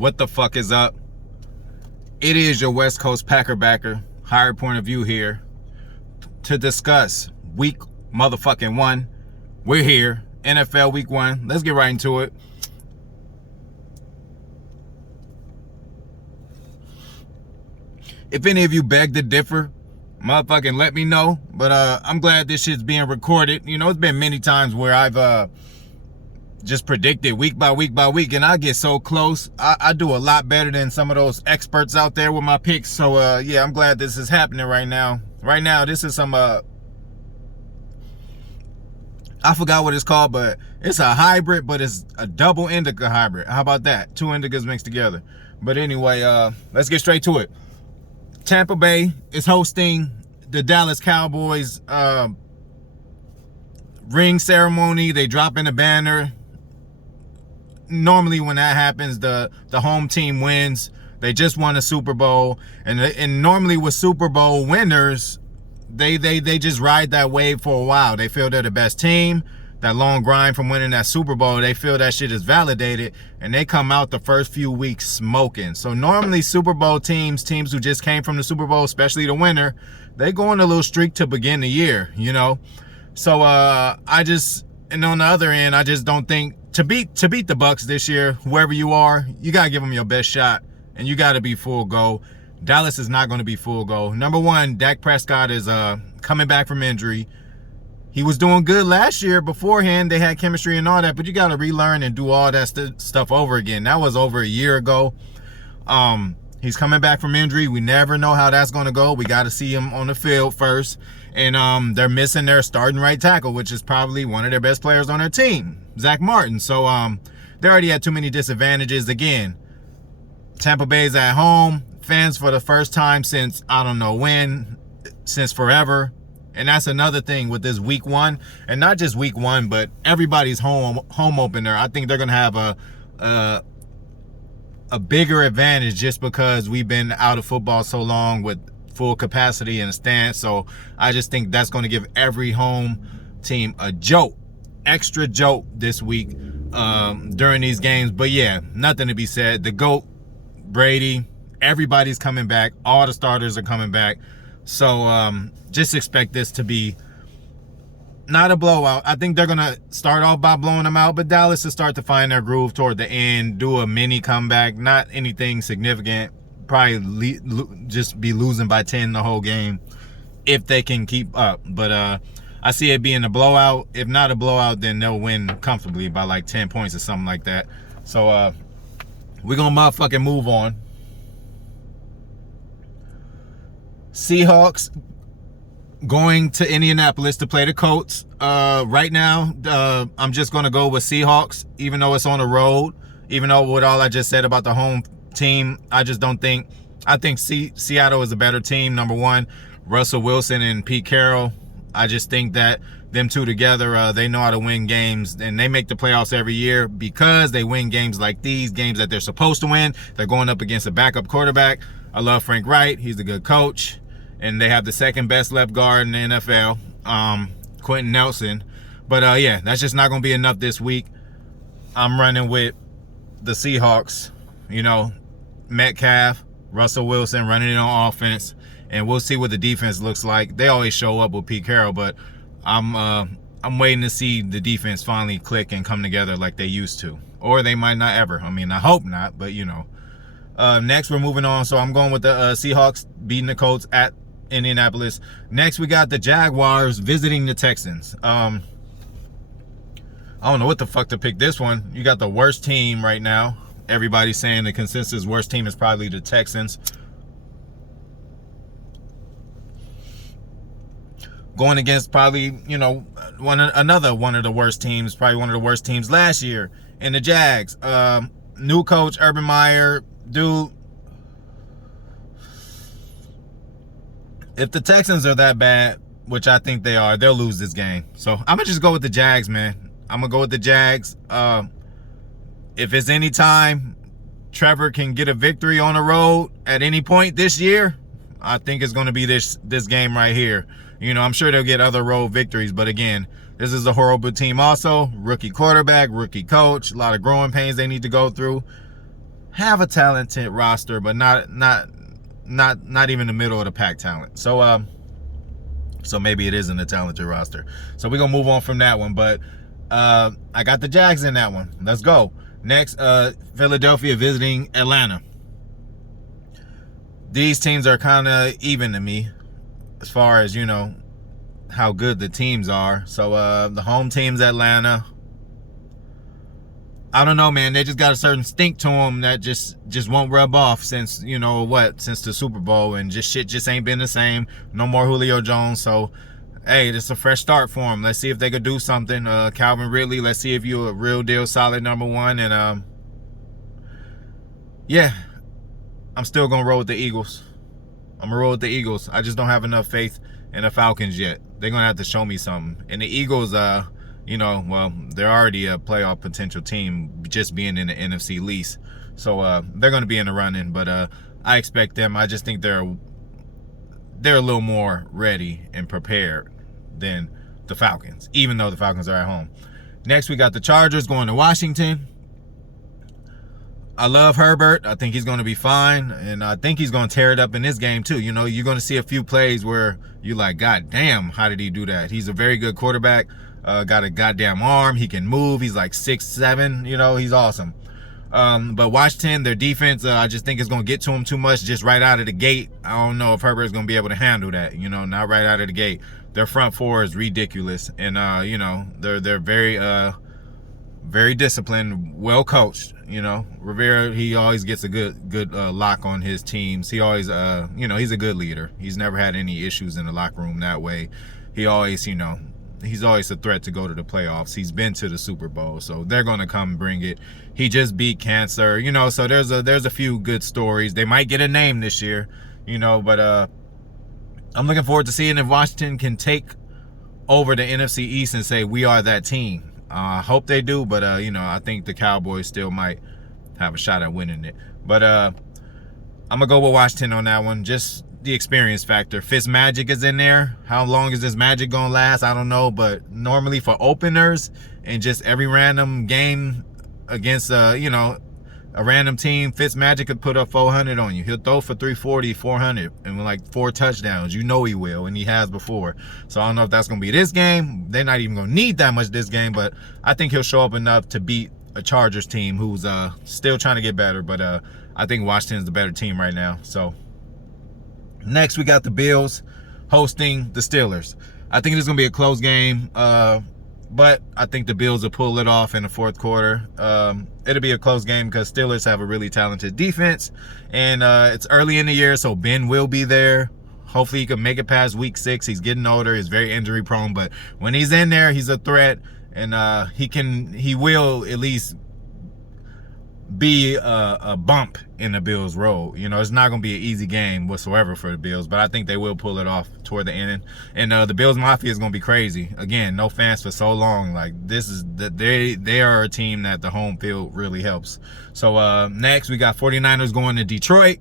What the fuck is up? It is your West Coast Packer backer, Higher Point of View here to discuss week motherfucking 1. We're here, NFL week 1. Let's get right into it. If any of you beg to differ, motherfucking let me know. But I'm glad this shit's being recorded. You know, it's been many times where I've just predicted week by week by week, and I get so close. I do a lot better than some of those experts out there with my picks. So yeah, I'm glad this is happening right now. Right now, this is some I forgot what it's called, but it's a hybrid, but it's a double indica hybrid. How about that? 2 indicas mixed together. But anyway, let's get straight to it. Tampa Bay is hosting the Dallas Cowboys ring ceremony. They drop in a banner. Normally when that happens, the home team wins. They just won a Super Bowl. And normally with Super Bowl winners, they just ride that wave for a while. They feel they're the best team. That long grind from winning that Super Bowl, they feel that shit is validated, and they come out the first few weeks smoking. So normally Super Bowl teams who just came from the Super Bowl, especially the winner, they go on a little streak to begin the year, you know. So and on the other end, I just don't think to beat the Bucs this year, whoever you are, you gotta give them your best shot, and you gotta be full go. Dallas is not going to be full go. Number one, Dak Prescott is coming back from injury. He was doing good last year beforehand. They had chemistry and all that, but you got to relearn and do all that stuff over again. That was over a year ago. He's coming back from injury. We never know how that's going to go. We got to see him on the field first. And they're missing their starting right tackle, which is probably one of their best players on their team, Zach Martin. So they already had too many disadvantages. Again, Tampa Bay's at home. Fans for the first time since I don't know when, since forever. And that's another thing with this week 1, and not just week 1, but everybody's home opener. I think they're gonna have a bigger advantage just because we've been out of football so long with full capacity and a stance. So I just think that's going to give every home team a extra jolt this week during these games. But yeah, nothing to be said. The GOAT, Brady, everybody's coming back. All the starters are coming back. So just expect this to be not a blowout. I think they're going to start off by blowing them out, but Dallas will start to find their groove toward the end, do a mini comeback, not anything significant. Probably just be losing by 10 the whole game if they can keep up. But I see it being a blowout. If not a blowout, then they'll win comfortably by like 10 points or something like that. So we're going to motherfucking move on. Seahawks going to Indianapolis to play the Colts. Right now, I'm just going to go with Seahawks, even though it's on the road. Even though with all I just said about the home team, I just don't think. I think Seattle is a better team. Number one, Russell Wilson and Pete Carroll. I just think that them two together, they know how to win games, and they make the playoffs every year because they win games like these, games that they're supposed to win. They're going up against a backup quarterback. I love Frank Wright. He's a good coach. And they have the second best left guard in the NFL, Quentin Nelson. But yeah, that's just not going to be enough this week. I'm running with the Seahawks, you know, Metcalf, Russell Wilson running it on offense. And we'll see what the defense looks like. They always show up with Pete Carroll, but I'm waiting to see the defense finally click and come together like they used to. Or they might not ever. I mean, I hope not, but you know. Next, we're moving on. So I'm going with the Seahawks beating the Colts at Indianapolis. Next, we got the Jaguars visiting the Texans. I don't know what the fuck to pick this one. You got the worst team right now. Everybody's saying the consensus worst team is probably the Texans. Going against probably, you know, another one of the worst teams, probably one of the worst teams last year in the Jags. New coach, Urban Meyer. Dude, if the Texans are that bad, which I think they are, they'll lose this game. So I'm going to just go with the Jags, man. I'm going to go with the Jags. If it's any time Trevor can get a victory on the road at any point this year, I think it's going to be this game right here. You know, I'm sure they'll get other road victories, but again, this is a horrible team also. Rookie quarterback, rookie coach, a lot of growing pains they need to go through. have a talented roster, but not even the middle of the pack talent. So maybe it isn't a talented roster. So we're gonna move on from that one. But I got the Jags in that one. Let's go. Next, Philadelphia visiting Atlanta. These teams are kind of even to me as far as, how good the teams are. So the home team's Atlanta. I don't know, man. They just got a certain stink to them that just won't rub off since, since the Super Bowl, and shit just ain't been the same. No more Julio Jones. So, hey, this is a fresh start for them. Let's see if they could do something. Calvin Ridley, let's see if you're a real deal solid number one. And, yeah, I'm still going to roll with the Eagles. I'm going to roll with the Eagles. I just don't have enough faith in the Falcons yet. They're going to have to show me something. And the Eagles, they're already a playoff potential team just being in the NFC least. So they're going to be in the running, but I expect them. I just think they're a little more ready and prepared than the Falcons, even though the Falcons are at home. Next, we got the Chargers going to Washington. I love Herbert. I think he's going to be fine, and I think he's going to tear it up in this game too. You're going to see a few plays where you're like, God damn, how did he do that? He's a very good quarterback. Got a goddamn arm. He can move. He's like 6'7". He's awesome. But Washington, their defense, I just think it's going to get to him too much just right out of the gate. I don't know if Herbert's going to be able to handle that, not right out of the gate. Their front four is ridiculous. And, they're very, very disciplined, well coached. Rivera, he always gets a good lock on his teams. He always, he's a good leader. He's never had any issues in the locker room that way. He always, he's always a threat to go to the playoffs. He's been to the Super Bowl, so they're going to come and bring it. He just beat cancer, so there's a few good stories. They might get a name this year, but I'm looking forward to seeing if Washington can take over the NFC East and say, we are that team. I hope they do, but, I think the Cowboys still might have a shot at winning it. But I'm going to go with Washington on that one. Just the experience factor. Fitzmagic is in there. How long is this magic going to last? I don't know, but normally for openers and just every random game against, a random team, Fitzmagic could put up 400 on you. He'll throw for 340, 400, and with like 4 touchdowns. He will, and he has before. So I don't know if that's going to be this game. They're not even going to need that much this game, but I think he'll show up enough to beat a Chargers team who's still trying to get better. But I think Washington's the better team right now. So next, we got the Bills hosting the Steelers. I think it's going to be a close game. But I think the Bills will pull it off in the fourth quarter. It'll be a close game because Steelers have a really talented defense. And it's early in the year, so Ben will be there. Hopefully he can make it past week 6. He's getting older. He's very injury prone. But when he's in there, he's a threat. And he will at least be a bump in the Bills' road. It's not going to be an easy game whatsoever for the Bills, but I think they will pull it off toward the end. And the Bills Mafia is going to be crazy. Again, no fans for so long. Like, they are a team that the home field really helps. So next, we got 49ers going to Detroit.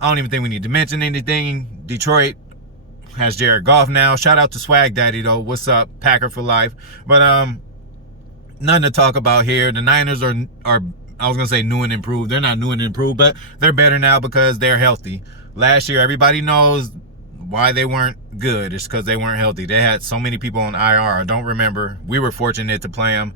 I don't even think we need to mention anything. Detroit has Jared Goff now. Shout out to Swag Daddy, though. What's up? Packer for life. But nothing to talk about here. The Niners are I was going to say new and improved. They're not new and improved, but they're better now because they're healthy. Last year, everybody knows why they weren't good. It's because they weren't healthy. They had so many people on IR. I don't remember. We were fortunate to play them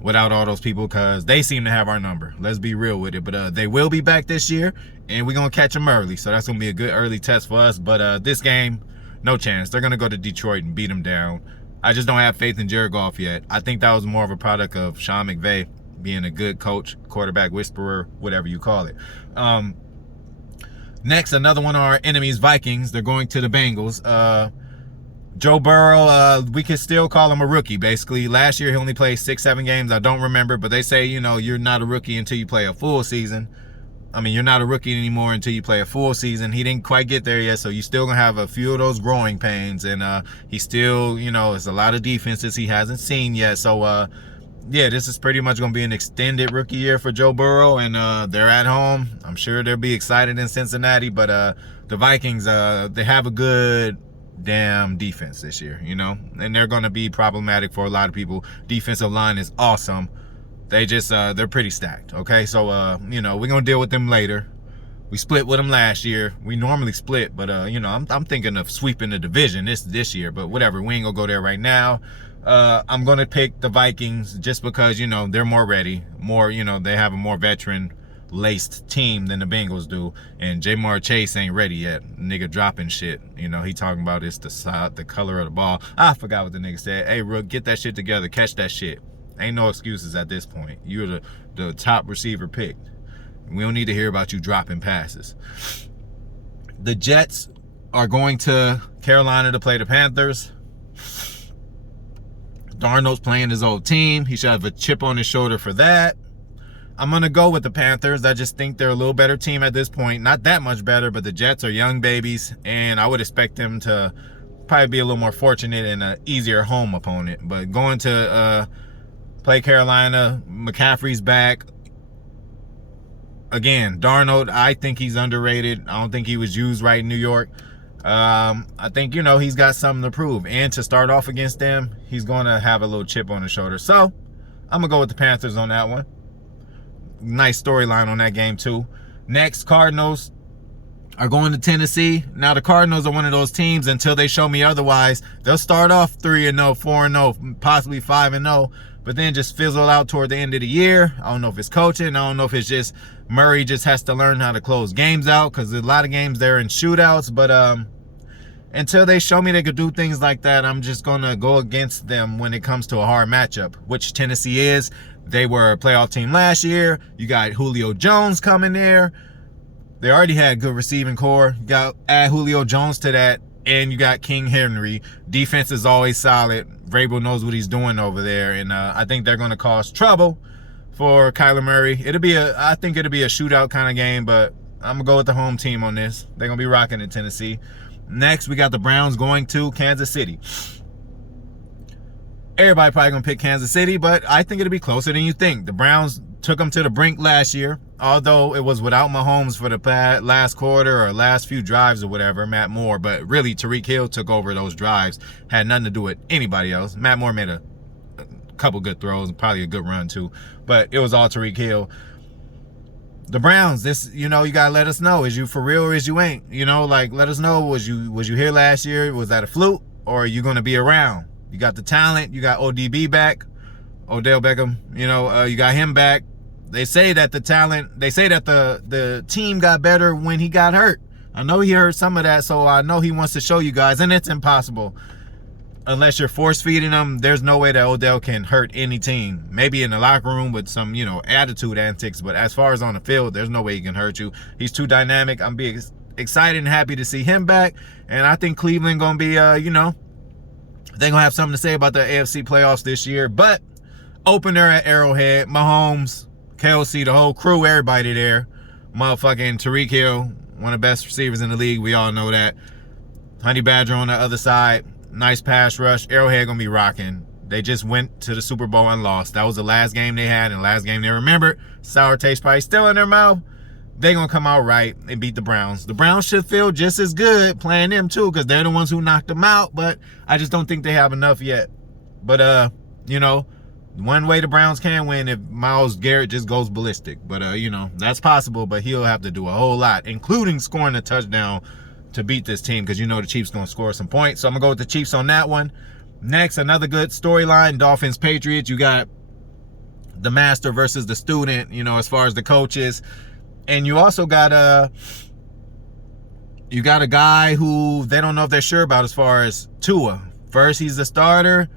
without all those people because they seem to have our number. Let's be real with it. But they will be back this year, and we're going to catch them early. So that's going to be a good early test for us. But this game, no chance. They're going to go to Detroit and beat them down. I just don't have faith in Jared Goff yet. I think that was more of a product of Sean McVay being a good coach, quarterback whisperer, whatever you call it. Next, another one of our enemies, Vikings. They're going to the Bengals. Joe Burrow, we could still call him a rookie, basically. Last year, he only played 6-7 games. I don't remember, but they say, you're not a rookie until you play a full season. I mean, you're not a rookie anymore until you play a full season. He didn't quite get there yet, so you're still going to have a few of those growing pains. And he still, it's a lot of defenses he hasn't seen yet. So, yeah, this is pretty much going to be an extended rookie year for Joe Burrow, and they're at home. I'm sure they'll be excited in Cincinnati, but the Vikings, they have a good damn defense this year, and they're going to be problematic for a lot of people. Defensive line is awesome. they're pretty stacked. Okay, so you know, we're gonna deal with them later. We split with them last year. We normally split, but you know, I'm thinking of sweeping the division this year. But whatever, we ain't gonna go there right now. I'm gonna pick the Vikings just because, you know, they're more ready, you know, they have a more veteran laced team than the Bengals do, and Jamar Chase ain't ready yet. Nigga dropping shit. You know, he talking about it's the color of the ball. I forgot what the nigga said. Hey, Rook, get that shit together. Catch that shit. Ain't no excuses at this point. You're the top receiver picked. We don't need to hear about you dropping passes. The Jets are going to Carolina to play the Panthers. Darnold's playing his old team. He should have a chip on his shoulder for that. I'm going to go with the Panthers. I just think they're a little better team at this point. Not that much better, but the Jets are young babies, and I would expect them to probably be a little more fortunate and an easier home opponent. But going to play Carolina, McCaffrey's back. Again, Darnold, I think he's underrated. I don't think he was used right in New York. I think, you know, he's got something to prove. And to start off against them, he's going to have a little chip on his shoulder. So, I'm going to go with the Panthers on that one. Nice storyline on that game, too. Next, Cardinals are going to Tennessee. Now, the Cardinals are one of those teams, until they show me otherwise, they'll start off 3-0, 4-0, possibly 5-0, but then just fizzle out toward the end of the year. I don't know if it's coaching. I don't know if it's just Murray just has to learn how to close games out, because a lot of games they're in shootouts. But until they show me they could do things like that, I'm just going to go against them when it comes to a hard matchup, which Tennessee is. They were a playoff team last year. You got Julio Jones coming there. They already had good receiving core. You got add Julio Jones to that, and you got King Henry. Defense is always solid. Vrabel knows what he's doing over there, and I think they're going to cause trouble for Kyler Murray. I think it'll be a shootout kind of game, but I'm going to go with the home team on this. They're going to be rocking in Tennessee. Next, we got the Browns going to Kansas City. Everybody probably going to pick Kansas City, but I think it'll be closer than you think. The Browns took them to the brink last year, although it was without Mahomes for the last quarter or last few drives or whatever, Matt Moore. But really, Tyreek Hill took over those drives. Had nothing to do with anybody else. Matt Moore made a couple good throws and probably a good run too, but it was all Tyreek Hill. The Browns, this, you know, you gotta let us know, is you for real or is you ain't? You know, like, let us know, was you here last year? Was that a fluke, or are you gonna be around? You got the talent. You got ODB back, Odell Beckham. You know, you got him back. They say that the team got better when he got hurt. I know he heard some of that, so I know he wants to show you guys, and it's impossible. Unless you're force feeding them, there's no way that Odell can hurt any team. Maybe in the locker room with some, you know, attitude antics, but as far as on the field, there's no way he can hurt you. He's too dynamic. I'm being excited and happy to see him back, and I think Cleveland gonna be, you know, they're gonna have something to say about the AFC playoffs this year. But opener at Arrowhead, Mahomes, Kelsey, the whole crew, everybody there. Motherfucking Tyreek Hill, one of the best receivers in the league. We all know that. Honey Badger on the other side. Nice pass rush. Arrowhead gonna be rocking. They just went to the Super Bowl and lost. That was the last game they had and the last game they remembered. Sour taste probably still in their mouth. They gonna come out right and beat the Browns. The Browns should feel just as good playing them too, because they're the ones who knocked them out, but I just don't think they have enough yet. But you know, one way the Browns can win if Myles Garrett just goes ballistic. But you know, that's possible, but he'll have to do a whole lot, including scoring a touchdown to beat this team, because you know the Chiefs gonna score some points. So I'm gonna go with the Chiefs on that one. Next, another good storyline, Dolphins Patriots. You got the master versus the student, you know, as far as the coaches. And you also got a guy who they don't know if they're sure about as far as Tua. First, he's the starter.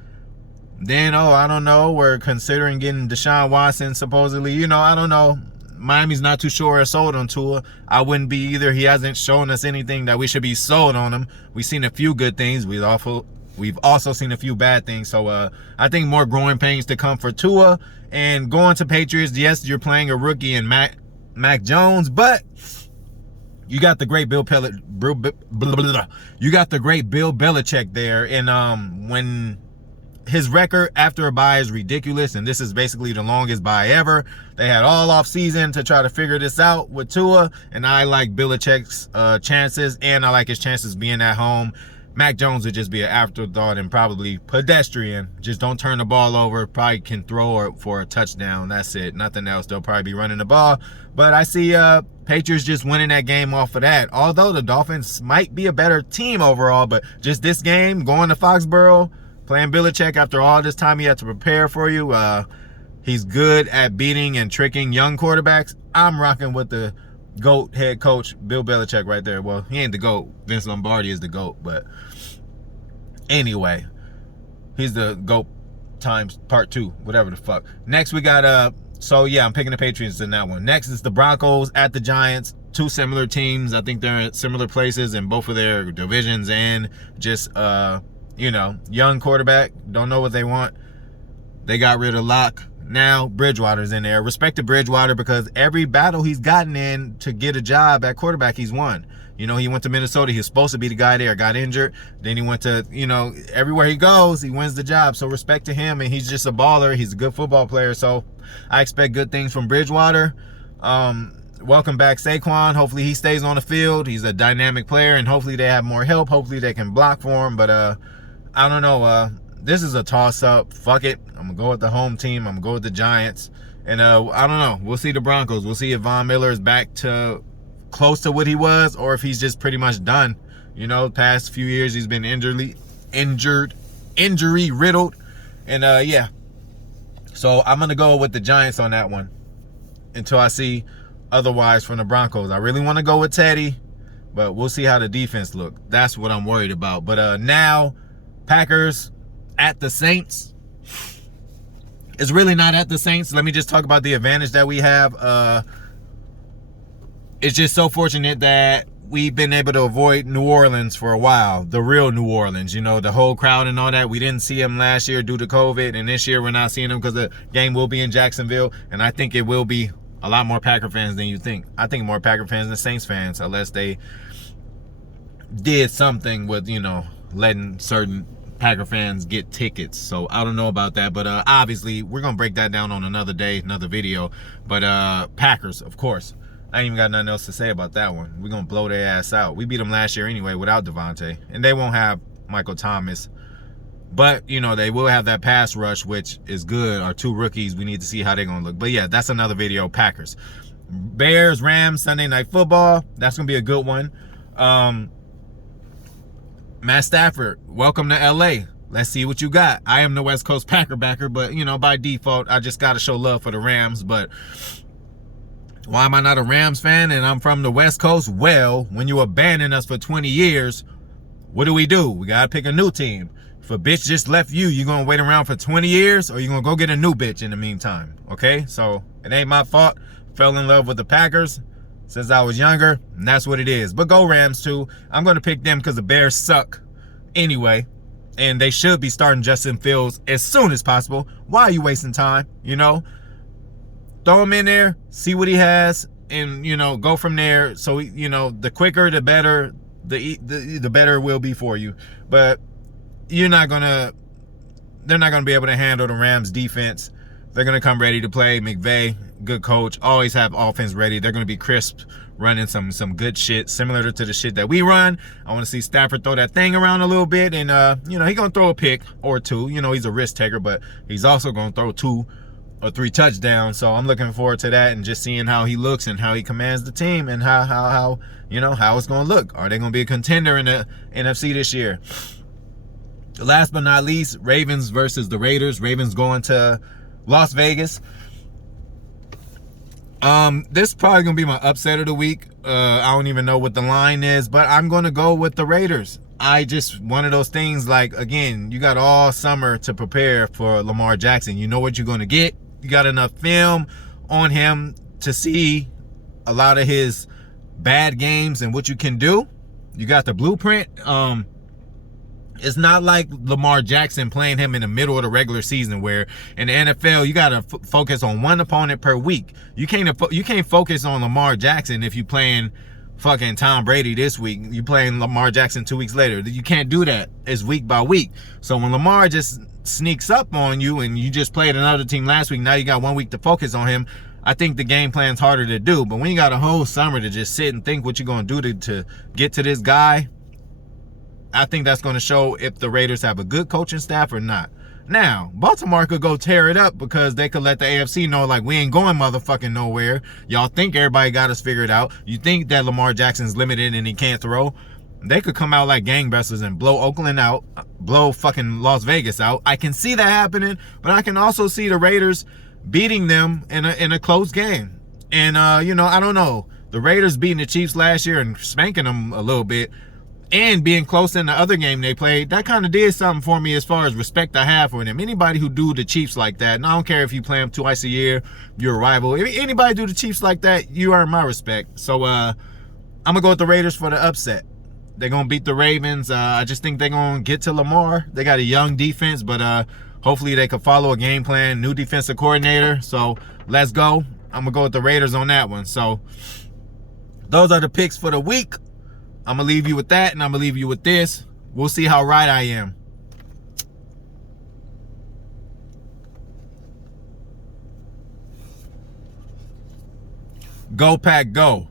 Then, I don't know, we're considering getting Deshaun Watson, supposedly. You know, I don't know. Miami's not too sure or sold on Tua. I wouldn't be either. He hasn't shown us anything that we should be sold on him. We've seen a few good things. We've also seen a few bad things. So I think more growing pains to come for Tua. And going to Patriots, yes, you're playing a rookie in Mac Jones, but you got the great Bill Belichick there, and when his record after a bye is ridiculous, and this is basically the longest bye ever. They had all off season to try to figure this out with Tua, and I like Belichick's chances, and I like his chances being at home. Mac Jones would just be an afterthought and probably pedestrian. Just don't turn the ball over. Probably can throw for a touchdown. That's it. Nothing else. They'll probably be running the ball. But I see Patriots just winning that game off of that. Although the Dolphins might be a better team overall, but just this game, going to Foxborough, playing Belichick after all this time he had to prepare for you. He's good at beating and tricking young quarterbacks. I'm rocking with the GOAT head coach, Bill Belichick, right there. Well, he ain't the GOAT. Vince Lombardi is the GOAT. But anyway, he's the GOAT times part 2, whatever the fuck. Next, we got, so yeah, I'm picking the Patriots in that one. Next is the Broncos at the Giants. 2 similar teams. I think they're at similar places in both of their divisions and just, young quarterback. Don't know what they want. They got rid of Locke. Now Bridgewater's in there. Respect to Bridgewater because every battle he's gotten in to get a job at quarterback, he's won. He went to Minnesota. He was supposed to be the guy there, got injured. Then he went to, everywhere he goes, he wins the job. So respect to him, and he's just a baller. He's a good football player. So I expect good things from Bridgewater. Welcome back Saquon. Hopefully he stays on the field. He's a dynamic player, and hopefully they have more help. Hopefully they can block for him. But I don't know. This is a toss-up. Fuck it. I'm going to go with the home team. I'm going to go with the Giants. And I don't know. We'll see the Broncos. We'll see if Von Miller is back to close to what he was or if he's just pretty much done. Past few years he's been injury-riddled. And, yeah. So I'm going to go with the Giants on that one until I see otherwise from the Broncos. I really want to go with Teddy, but we'll see how the defense look. That's what I'm worried about. But now, Packers at the Saints. It's really not at the Saints. Let me just talk about the advantage that we have. It's just so fortunate that we've been able to avoid New Orleans for a while. The real New Orleans, the whole crowd and all that. We didn't see them last year due to COVID, and this year we're not seeing them because the game will be in Jacksonville, and I think it will be a lot more Packer fans than you think. I think more Packer fans than Saints fans, unless they did something with, letting certain Packer fans get tickets. So I don't know about that, but obviously we're gonna break that down on another day, another video. But Packers, of course, I ain't even got nothing else to say about that one. We're gonna blow their ass out. We beat them last year anyway without Devontae, and they won't have Michael Thomas, but they will have that pass rush, which is good. Our 2 rookies, we need to see how they're gonna look. But yeah, that's another video. Packers, Bears, Rams, Sunday Night Football. That's gonna be a good one. Matt Stafford, welcome to LA. Let's see what you got. I am the West Coast Packer backer, but by default, I just gotta show love for the Rams. But why am I not a Rams fan and I'm from the West Coast? Well, when you abandon us for 20 years, what do? We gotta pick a new team. If a bitch just left you, you gonna wait around for 20 years or you gonna go get a new bitch in the meantime? Okay, so it ain't my fault. Fell in love with the Packers since I was younger, and that's what it is. But go Rams too. I'm going to pick them because the Bears suck anyway, and they should be starting Justin Fields as soon as possible. Why are you wasting time? Throw him in there, see what he has, and go from there. So the quicker, the better. The better it will be for you. But they're not gonna be able to handle the Rams defense. They're gonna come ready to play. McVay, good coach, always have offense ready. They're gonna be crisp, running some good shit similar to the shit that we run. I want to see Stafford throw that thing around a little bit, and he's gonna throw a pick or 2. He's a risk taker, but he's also gonna throw 2 or 3 touchdowns. So I'm looking forward to that and just seeing how he looks and how he commands the team and how it's gonna look. Are they gonna be a contender in the NFC this year? Last but not least, Ravens versus the Raiders. Ravens going to Las Vegas. This is probably gonna be my upset of the week. I don't even know what the line is, but I'm gonna go with the Raiders. One of those things, like, again, you got all summer to prepare for Lamar Jackson. You know what you're gonna get. You got enough film on him to see a lot of his bad games and what you can do. You got the blueprint. It's not like Lamar Jackson playing him in the middle of the regular season, where in the NFL you got to focus on one opponent per week. You can't focus on Lamar Jackson if you playing fucking Tom Brady this week. You playing Lamar Jackson 2 weeks later. You can't do that. It's week by week. So when Lamar just sneaks up on you and you just played another team last week, now you got 1 week to focus on him. I think the game plan's harder to do. But when you got a whole summer to just sit and think what you're going to do to get to this guy, I think that's going to show if the Raiders have a good coaching staff or not. Now, Baltimore could go tear it up because they could let the AFC know, like, we ain't going motherfucking nowhere. Y'all think everybody got us figured out. You think that Lamar Jackson's limited and he can't throw. They could come out like gangbusters and blow Oakland out, blow fucking Las Vegas out. I can see that happening, but I can also see the Raiders beating them in a close game. And, I don't know. The Raiders beating the Chiefs last year and spanking them a little bit, and being close in the other game they played, that kind of did something for me as far as respect I have for them. Anybody who do the Chiefs like that, and I don't care if you play them twice a year, you're a rival. If anybody do the Chiefs like that, you earn my respect. So I'm going to go with the Raiders for the upset. They're going to beat the Ravens. I just think they're going to get to Lamar. They got a young defense, but hopefully they can follow a game plan. New defensive coordinator. So let's go. I'm going to go with the Raiders on that one. So those are the picks for the week. I'm going to leave you with that, and I'm going to leave you with this. We'll see how right I am. Go Pack Go.